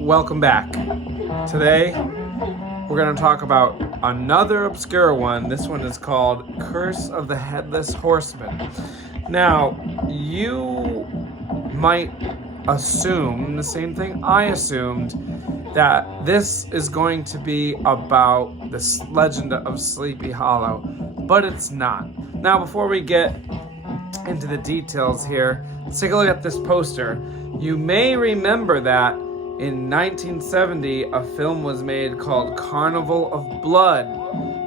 Welcome back. Today, we're going to talk about another obscure one. This one is called Curse of the Headless Horseman. Now, you might assume the same thing I assumed, that this is going to be about this legend of Sleepy Hollow, but it's not. Now, before we get into the details here, let's take a look at this poster. You may remember that in 1970, a film was made called Carnival of Blood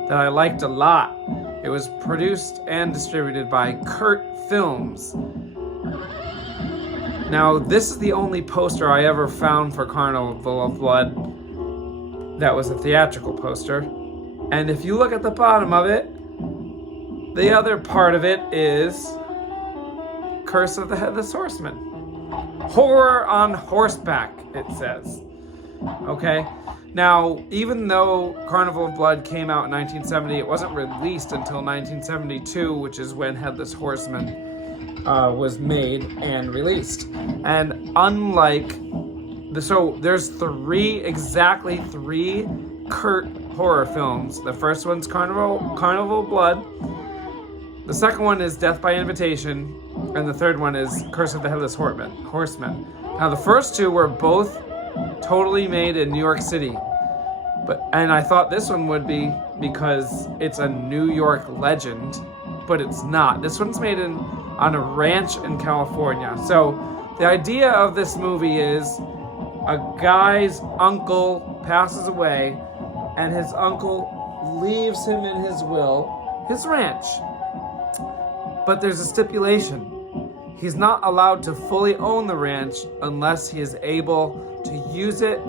that I liked a lot. It was produced and distributed by Kurt Films. Now, this is the only poster I ever found for Carnival of Blood that was a theatrical poster. And if you look at the bottom of it, the other part of it is Curse of the Headless Horseman. Horror on horseback, it says. Okay? Now, even though Carnival of Blood came out in 1970, it wasn't released until 1972, which is when Headless Horseman was made and released. And unlike there's exactly three Kurt horror films. The first one's Carnival of Blood. The second one is Death by Invitation, and the third one is Curse of the Headless Horseman. Now, the first two were both totally made in New York City, and I thought this one would be because it's a New York legend, but it's not. This one's made on a ranch in California. So the idea of this movie is a guy's uncle passes away, and his uncle leaves him in his will his ranch. But there's a stipulation. He's not allowed to fully own the ranch unless he is able to use it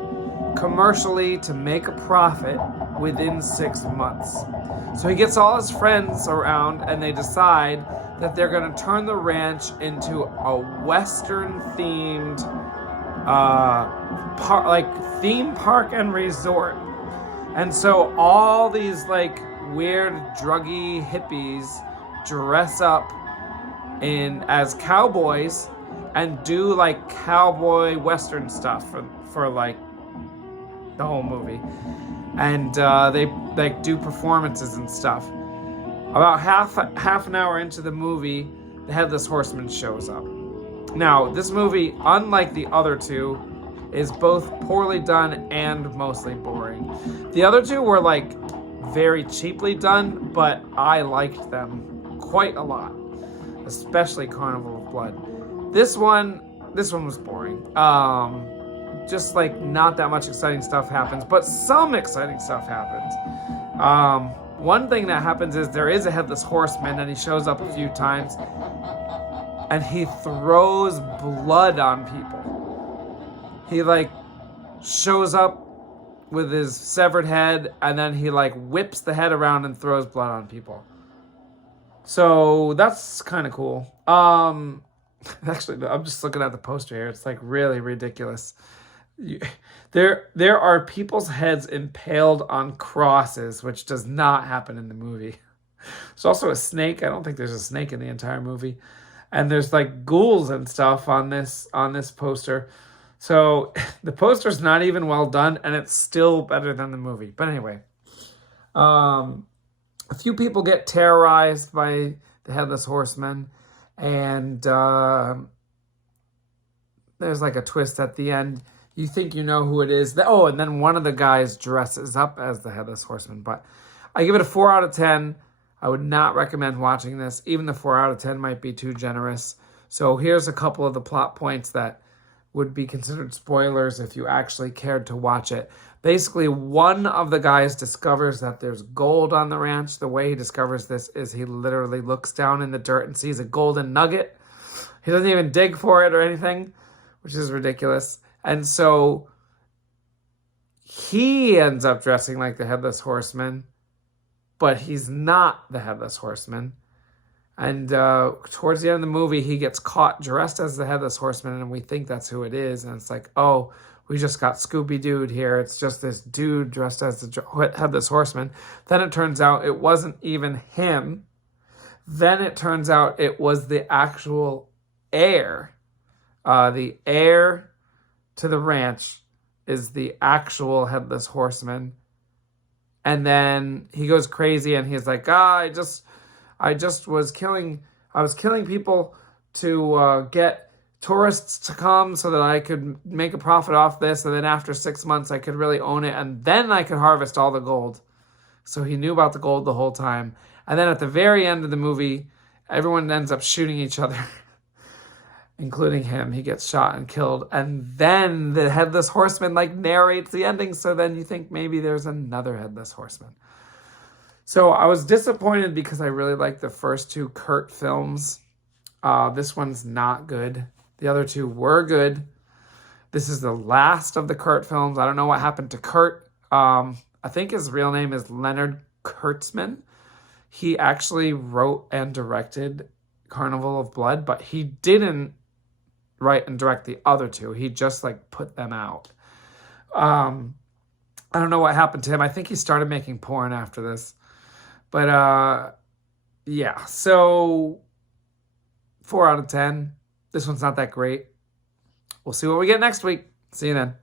commercially to make a profit within 6 months. So he gets all his friends around and they decide that they're going to turn the ranch into a Western-themed theme park and resort. And so all these weird druggy hippies dress up as cowboys and do cowboy western stuff for the whole movie, and they do performances and stuff. About half an hour into the movie, the Headless Horseman shows up. Now, this movie, unlike the other two, is both poorly done and mostly boring. The other two were very cheaply done, but I liked them quite a lot, especially Carnival of Blood. This one was boring. Just not that much exciting stuff happens, but some exciting stuff happens. One thing that happens is there is a Headless Horseman, and he shows up a few times, and he throws blood on people. He shows up with his severed head, and then he whips the head around and throws blood on people. So that's kind of cool. Actually, I'm just looking at the poster here. It's really ridiculous. There are people's heads impaled on crosses, which does not happen in the movie. There's also a snake. I don't think there's a snake in the entire movie. And there's ghouls and stuff on this poster. So the poster's not even well done, and it's still better than the movie. But anyway, a few people get terrorized by the Headless Horseman, and there's a twist at the end. You think you know who it is. And then one of the guys dresses up as the Headless Horseman. But I give it a 4 out of 10. I would not recommend watching this. Even the 4 out of 10 might be too generous. So here's a couple of the plot points that would be considered spoilers if you actually cared to watch it. Basically, one of the guys discovers that there's gold on the ranch. The way he discovers this is he literally looks down in the dirt and sees a golden nugget. He doesn't even dig for it or anything, which is ridiculous. And so he ends up dressing like the Headless Horseman, but he's not the Headless Horseman. And towards the end of the movie, he gets caught dressed as the Headless Horseman, and we think that's who it is. And it's oh, we just got Scooby-Dooed here. It's just this dude dressed as the Headless Horseman. Then it turns out it wasn't even him. Then it turns out it was the actual heir. The heir to the ranch is the actual Headless Horseman. And then he goes crazy and he's like, I was killing people to get tourists to come so that I could make a profit off this. And then after 6 months, I could really own it. And then I could harvest all the gold. So he knew about the gold the whole time. And then at the very end of the movie, everyone ends up shooting each other, including him. He gets shot and killed. And then the Headless Horseman narrates the ending. So then you think maybe there's another Headless Horseman. So I was disappointed because I really liked the first two Kurt films. This one's not good. The other two were good. This is the last of the Kurt films. I don't know what happened to Kurt. I think his real name is Leonard Kurtzman. He actually wrote and directed Carnival of Blood, but he didn't write and direct the other two. He just put them out. I don't know what happened to him. I think he started making porn after this. But yeah, so 4 out of 10. This one's not that great. We'll see what we get next week. See you then.